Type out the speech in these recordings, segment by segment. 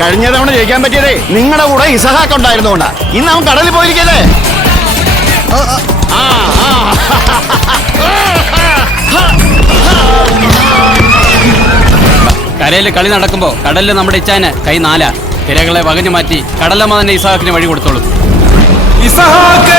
കഴിഞ്ഞ തവണ ജയിക്കാൻ പറ്റിയതേ നിങ്ങളുടെ കൂടെ ഇസഹാക്ക് ഉണ്ടായിരുന്നോണ്ടാ. ഇന്ന് അവൻ കടലിൽ പോയിരിക്കല്ലേ. കരയിൽ കളി നടക്കുമ്പോ കടലിൽ നമ്മുടെ ഇച്ചാന് കൈ 4. തിരകളെ വകഞ്ഞു മാറ്റി കടലമ്മ തന്നെ ഇസഹാക്കിന് വഴി കൊടുത്തോളൂ. ഇസഹാക്ക്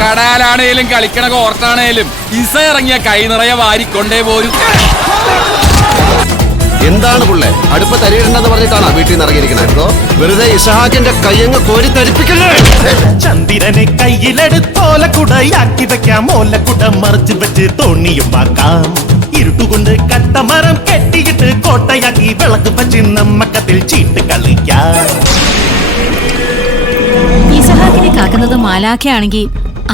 കടലാണേലും കളിക്കണ കോർട്ടാണേലും ഇസ ഇറങ്ങിയ കൈ നിറയെ വാരിക്കൊണ്ടേ പോരും. എന്താണ് പുള്ളേ അടുപ്പ് തരിയിടണ്ടെന്ന് പറഞ്ഞിട്ടാണ് വീട്ടിൽ നിന്ന് ഇറങ്ങിയിരിക്കണോ? വെറുതെ ഇസഹാക്കിന്റെ കയ്യങ്ങ് കോരി തരിപ്പിക്കല്ലേ. ചന്ദ്രനെ കയ്യിലെടുത്തോലക്കുടയാക്കി വെക്കാം, ഓലക്കുട മറിച്ച് വെച്ച് തോണിയുമാക്കാം. ഇരുട്ടുകൊണ്ട് കട്ടമരം കെട്ടിയിട്ട് കോട്ടയാക്കി വിളക്ക് വെച്ച് നമ്മക്കത്തിൽ ചീട്ട് കളിക്കാം. ഇസഹാക്കിനെ കാക്കുന്നത് മാലാഖയാണെങ്കിൽ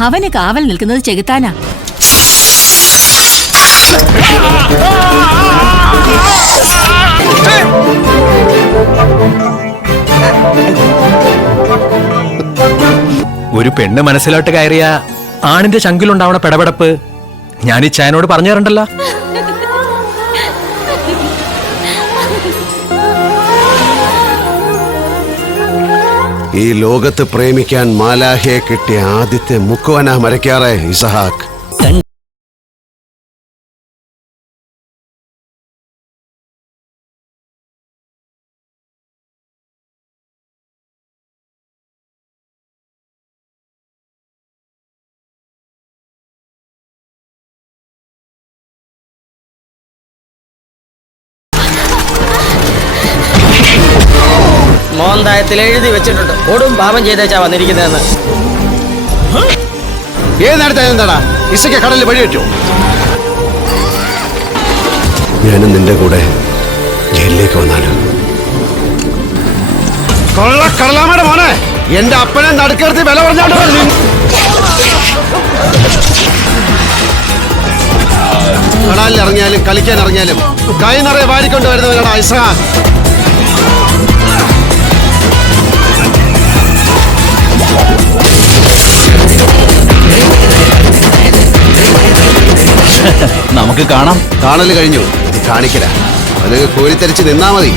അവന് കാവൽ നിൽക്കുന്നത് ചെകുത്താനാ. ഒരു പെണ്ണ് മനസ്സിലോട്ട് കയറിയ ആണിന്റെ ശങ്കിലുണ്ടാവണ പെടപെടപ്പ് ഞാൻ ഈ ചായനോട് പറഞ്ഞു തരണ്ടല്ലോ. ഈ ലോകത്ത് പ്രേമിക്കാൻ മാലാഹയെ കിട്ടിയ ആദ്യത്തെ മുക്കുവനാ മരക്കാറെ ഇസഹാക്ക്. മോന്തായത്തിൽ എഴുതി വെച്ചിട്ടുണ്ട് കൊടും പാപം ചെയ്തേച്ചാ വന്നിരിക്കുന്നതെന്ന്. ഏത് നേരത്തെ എന്താടാ ഇസയ്ക്ക് കടലിൽ വഴി വെച്ചോ? ഞാനും നിന്റെ കൂടെ ജയിലിലേക്ക് വന്നാലും. കടലാമയുടെ മോനെ, എന്റെ അപ്പനെ നടുക്കെടുത്ത് വില പറഞ്ഞാണ്ട് കടലിൽ ഇറങ്ങിയാലും കളിക്കാൻ ഇറങ്ങിയാലും കൈ നിറയെ വാരിക്കൊണ്ട് വരുന്നവരാണ് ഇസഹാക്ക്. നമുക്ക് കാണാം. കാണല് കഴിഞ്ഞു, കാണിക്കല. അത് കോരിത്തരിച്ച് നിന്നാ മതി.